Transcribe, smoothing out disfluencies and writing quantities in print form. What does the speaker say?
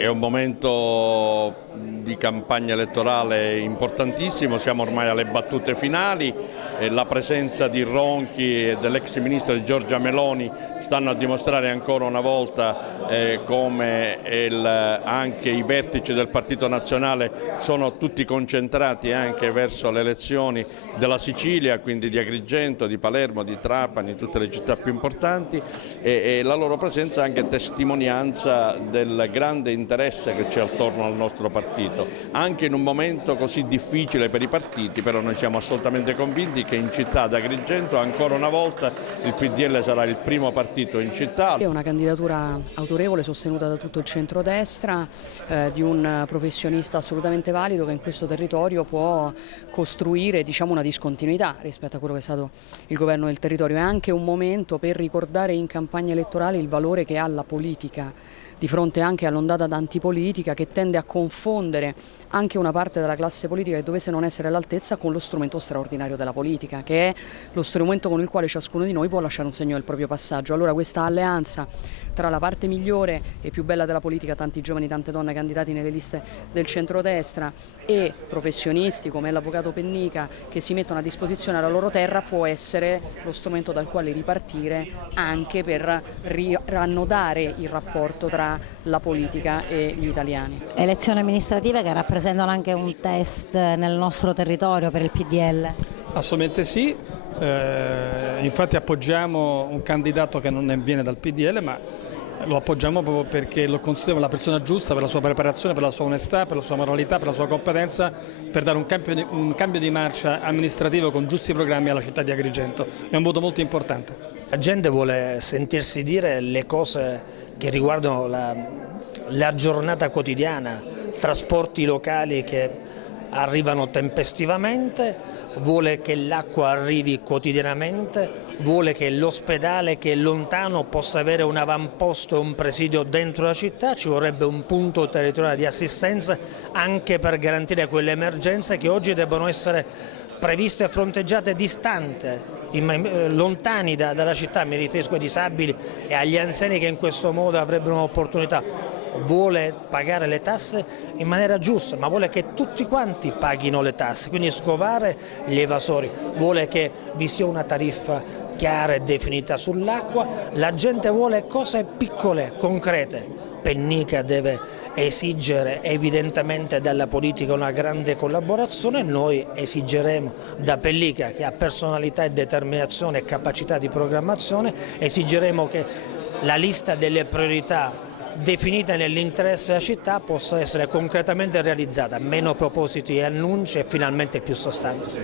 È un momento di campagna elettorale importantissimo, siamo ormai alle battute finali e la presenza di Ronchi e dell'ex ministro Giorgia Meloni stanno a dimostrare ancora una volta come anche i vertici del Partito Nazionale sono tutti concentrati anche verso le elezioni della Sicilia, quindi di Agrigento, di Palermo, di Trapani, tutte le città più importanti, e la loro presenza è anche testimonianza del grande interesse che c'è attorno al nostro partito. Anche in un momento così difficile per i partiti, però noi siamo assolutamente convinti che in città ad Agrigento ancora una volta il PDL sarà il primo partito in città. È una candidatura autorevole sostenuta da tutto il centrodestra, di un professionista assolutamente valido che in questo territorio può costruire, diciamo, una discontinuità rispetto a quello che è stato il governo del territorio. È anche un momento per ricordare in campagna elettorale il valore che ha la politica di fronte anche all'ondata d'antipolitica che tende a confondere anche una parte della classe politica che dovesse non essere all'altezza con lo strumento straordinario della politica, che è lo strumento con il quale ciascuno di noi può lasciare un segno del proprio passaggio. Allora questa alleanza tra la parte migliore e più bella della politica, tanti giovani, tante donne candidati nelle liste del centrodestra, e professionisti come l'avvocato Pennica che si mettono a disposizione della loro terra, può essere lo strumento dal quale ripartire anche per riannodare il rapporto tra la politica e gli italiani. Elezioni amministrative che rappresentano anche un test nel nostro territorio per il PDL? Assolutamente sì, infatti appoggiamo un candidato che non viene dal PDL, ma lo appoggiamo proprio perché lo consideriamo la persona giusta per la sua preparazione, per la sua onestà, per la sua moralità, per la sua competenza, per dare un cambio di marcia amministrativo con giusti programmi alla città di Agrigento. È un voto molto importante. La gente vuole sentirsi dire le cose che riguardano la giornata quotidiana, trasporti locali che arrivano tempestivamente, vuole che l'acqua arrivi quotidianamente, vuole che l'ospedale che è lontano possa avere un avamposto e un presidio dentro la città. Ci vorrebbe un punto territoriale di assistenza anche per garantire quelle emergenze che oggi debbono essere previste e fronteggiate distante, lontani dalla città. Mi riferisco ai disabili e agli anziani che in questo modo avrebbero un'opportunità. Vuole pagare le tasse in maniera giusta, ma vuole che tutti quanti paghino le tasse, quindi scovare gli evasori. Vuole che vi sia una tariffa chiara e definita sull'acqua. La gente vuole cose piccole, concrete. Pennica deve esigere evidentemente dalla politica una grande collaborazione. Noi esigeremo da Pellica, che ha personalità e determinazione e capacità di programmazione, esigeremo che la lista delle priorità definita nell'interesse della città possa essere concretamente realizzata, meno propositi e annunci e finalmente più sostanza.